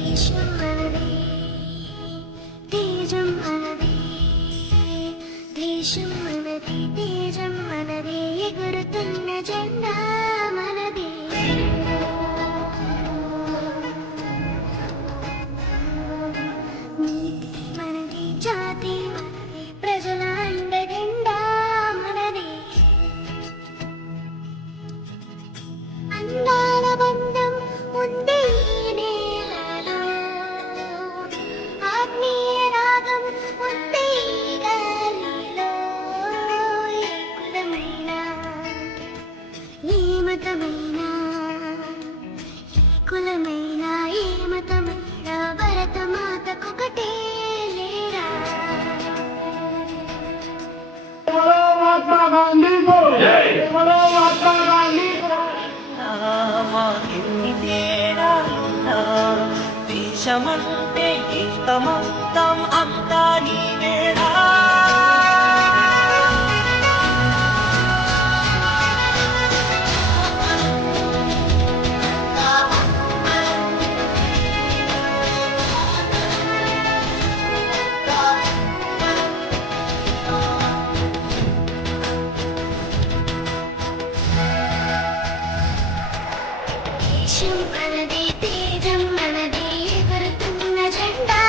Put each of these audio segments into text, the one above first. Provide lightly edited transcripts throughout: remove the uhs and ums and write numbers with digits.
దేశం మనదే తేజం మనదే దేశం మనదే తేజం మనదే ఎగురుతున్న జెండా మనదే మనది జాతి మనదే ప్రజల అండదండా మనదే అందాల బంధం ఉంది ఈ నేలలో ఆత్మీయ రాగం ఉంది ఈ గాలిలో ఏ కులమైనా ఏ మతమైనా ఏ కులమైనా ఏ మతమైనా భరతమాతకొకటే లేరా ఎన్ని తేడాలున్నా దేశమంటే ఇష్టమొత్తం అంతా నీవేరా దేశం మనదే తేజం మనదే ఎగురుతున్న జెండా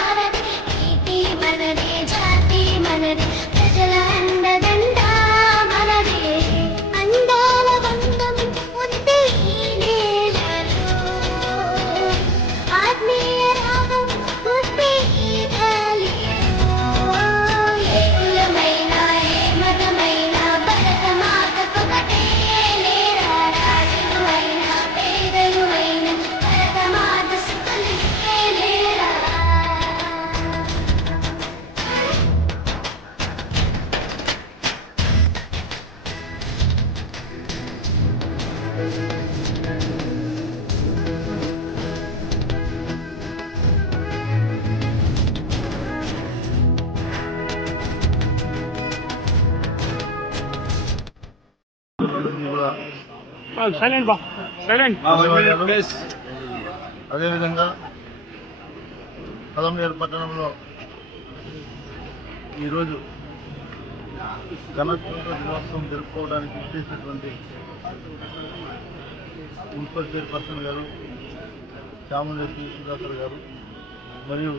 మనదే నీతి మనదే జాతి మనదే ప్రజల అండదండ మనదే అందాల బంధం ఉంది ఈ నేలలో ఆత్మీయ రాగం ఉంది ఈ గాలిలో ఏ కులమైనా ఏ మతమైనా భరతమాతకొకటే లేరా రాజులు అయినా పేదలు అయినా భరతమాత సుతులకే లేరా అదేవిధంగా కలంనేరు పట్టణంలో ఈరోజు గణతంత్ర దినోత్సవం జరుపుకోవడానికి ఇచ్చేసినటువంటి మున్సిపల్ చైర్పర్సన్ గారు చాముండేశ్వరి సుధాకర్ గారు మరియు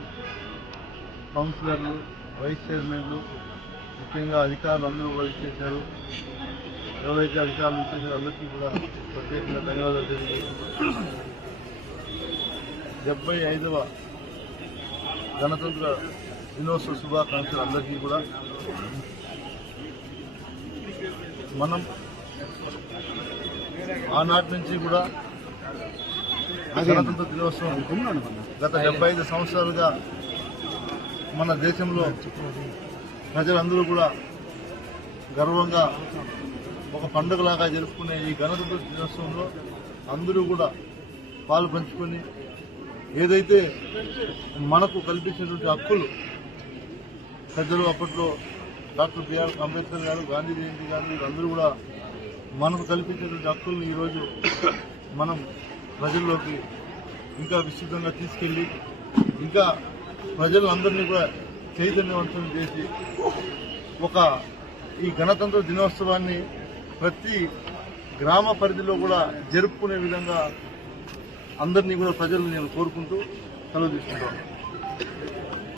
కౌన్సిలర్లు వైస్ చైర్మన్లు ముఖ్యంగా అధికారులు అందరూ కూడా ఇచ్చేశారు. ఎవరైతే అధికారులు ఇచ్చేసారో అందరికీ కూడా ప్రత్యేకంగా ధన్యవాదాలు తెలియజేస్తున్నాను. 75వ గణతంత్ర దినోత్సవ శుభాకాంక్షలు అందరికీ కూడా. మనం ఆనాటి నుంచి కూడా గణతంత్ర దినోత్సవం గత 75 సంవత్సరాలుగా మన దేశంలో ప్రజలందరూ కూడా గర్వంగా ఒక పండుగలాగా జరుపుకునే ఈ గణతంత్ర దినోత్సవంలో అందరూ కూడా పాలు పంచుకొని ఏదైతే మనకు కల్పించినటువంటి హక్కులు పెద్దలు అప్పట్లో డాక్టర్ బిఆర్ అంబేద్కర్ గారు, గాంధీ జయంతి గారు వీళ్ళందరూ కూడా మనకు కల్పించినటువంటి హక్కుల్ని ఈరోజు మనం ప్రజల్లోకి ఇంకా విస్తృతంగా తీసుకెళ్ళి ఇంకా ప్రజలందరినీ కూడా చైతన్యవంతం చేసి ఈ గణతంత్ర దినోత్సవాన్ని ప్రతి గ్రామ పరిధిలో కూడా జరుపుకునే విధంగా అందరినీ కూడా ప్రజలు నేను కోరుకుంటూ సెలవు తీసుకుంటాను.